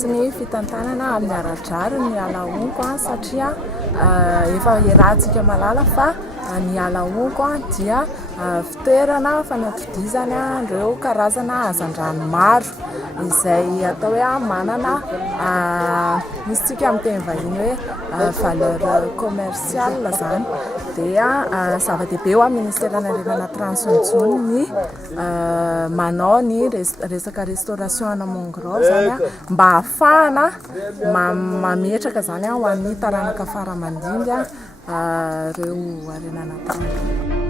sy ny fitantanana amin'ny aradrary ny alaonko satria efa iarahantsika malala fa ny alaonko dia fitoerana fanatodizana ireo karazana hazandrano maro izay atao hoe manana misy tsika amin'ny teny vahiny hoe valeur commerciale zany dia zava-dehibe eo amin'ny ministerana renana Transintsony ny manao ny resaka restauration ana mangrove zany mba ahafahana mametraka zany ho an'ny taranaka faramandimby ireo arenana tany.